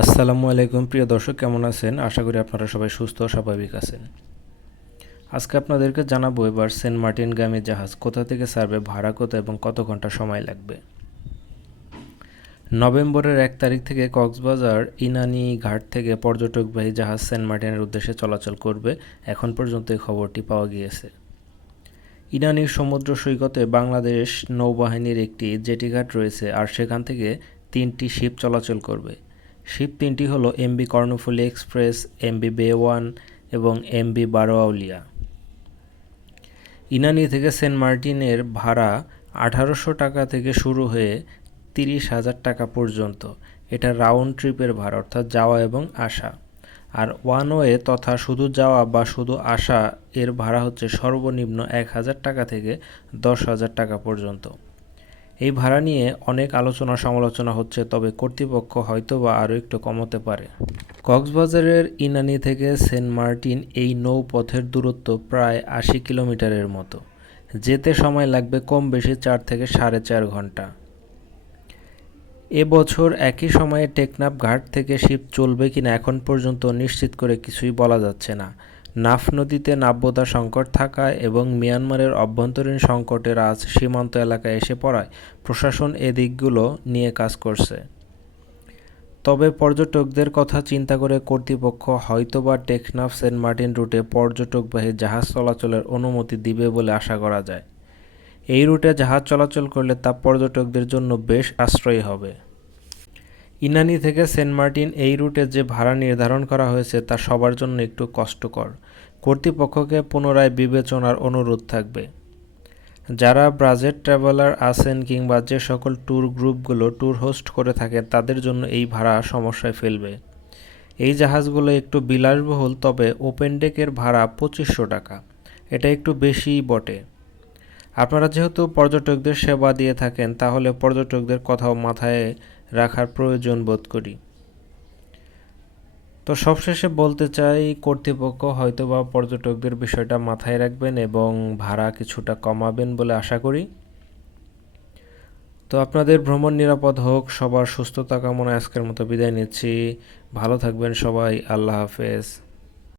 আসসালামু আলাইকুম প্রিয় দর্শক, কেমন আছেন? আশা করি আপনারা সবাই সুস্থ ও স্বাভাবিক আছেন। আজকে আপনাদেরকে জানাবো এবার সেন্ট মার্টিনগামী জাহাজ কোথা থেকে ছাড়বে, ভাড়া কত এবং কত ঘন্টা সময় লাগবে। নভেম্বরের 1 তারিখ থেকে কক্সবাজার ইনানি ঘাট থেকে পর্যটকবাহী জাহাজ সেন্ট মার্টিনের উদ্দেশ্যে চলাচল করবে। এখন পর্যন্ত এই খবরটি পাওয়া গিয়েছে। ইনানির সমুদ্র সৈকতে বাংলাদেশ নৌবাহিনীর একটি জেটিঘাট রয়েছে, আর সেখান থেকে 3টি শিপ চলাচল করবে। শিপ 3টি হলো এমবি কর্ণফুলী এক্সপ্রেস, এমবি বেওয়ান এবং এমবি বারোয়াউলিয়া। ইনানি থেকে সেন্ট মার্টিনের ভাড়া 1800 টাকা থেকে শুরু হয়ে 30,000 টাকা পর্যন্ত। এটা রাউন্ড ট্রিপের ভাড়া, অর্থাৎ যাওয়া এবং আসা। আর ওয়ান ওয়ে তথা শুধু যাওয়া বা শুধু আসা এর ভাড়া হচ্ছে সর্বনিম্ন 1000 টাকা থেকে 10,000 টাকা পর্যন্ত। এই ভাড়া নিয়ে অনেক আলোচনা সমালোচনা হচ্ছে, তবে কর্তৃপক্ষ হয়তো বা আরও একটু কমাতে পারে। কক্সবাজারের ইনানি থেকে সেন্ট মার্টিন এই নৌপথের দূরত্ব প্রায় 80 কিলোমিটারের মতো। যেতে সময় লাগবে কম বেশি 4 থেকে 4.5 ঘন্টা। এবছর একই সময়ে টেকনাফ ঘাট থেকে শিপ চলবে কিনা এখন পর্যন্ত নিশ্চিত করে কিছুই বলা যাচ্ছে না। নাফ নদীতে নাব্যতা সংকট থাকায় এবং মিয়ানমারের অভ্যন্তরীণ সংকটের আজ সীমান্ত এলাকায় এসে পড়ায় প্রশাসন এ দিকগুলো নিয়ে কাজ করছে। তবে পর্যটকদের কথা চিন্তা করে কর্তৃপক্ষ হয়তোবা টেকনাফ সেন্ট মার্টিন রুটে পর্যটকবাহী জাহাজ চলাচলের অনুমতি দিবে বলে আশা করা যায়। এই রুটে জাহাজ চলাচল করলে তা পর্যটকদের জন্য বেশ সাশ্রয়ী হবে। ইনানি থেকে সেন্ট মার্টিন এই রুটে যে ভাড়া নির্ধারণ করা হয়েছে তা সবার জন্য একটু কষ্টকর। কর্তৃপক্ষকে পুনরায় বিবেচনার অনুরোধ থাকবে। যারা বাজেট ট্রাভেলার আছেন কিংবা যে সকল ট্যুর গ্রুপগুলো ট্যুর হোস্ট করে থাকে তাদের জন্য এই ভাড়া সমস্যায় ফেলবে। এই জাহাজগুলো একটু বিলাসবহুল, তবে ওপেন ডেকের ভাড়া 2500 টাকা। এটা একটু বেশিই বটে। আপনারা যেহেতু পর্যটকদের সেবা দিয়ে থাকেন, তাহলে পর্যটকদের কথাও মাথায় রাখার প্রয়োজন বোধ করি। তো সবশেষে বলতে চাই, কর্তৃপক্ষ হয়তোবা পর্যটকদের বিষয়টা মাথায় রাখবেন এবং ভাড়া কিছুটা কমাবেন বলে আশা করি। তো আপনাদের ভ্রমণ নিরাপদ হোক, সবার সুস্থতা কামনায় আজকের মতো বিদায় নিচ্ছি। ভালো থাকবেন সবাই, আল্লাহ হাফেজ।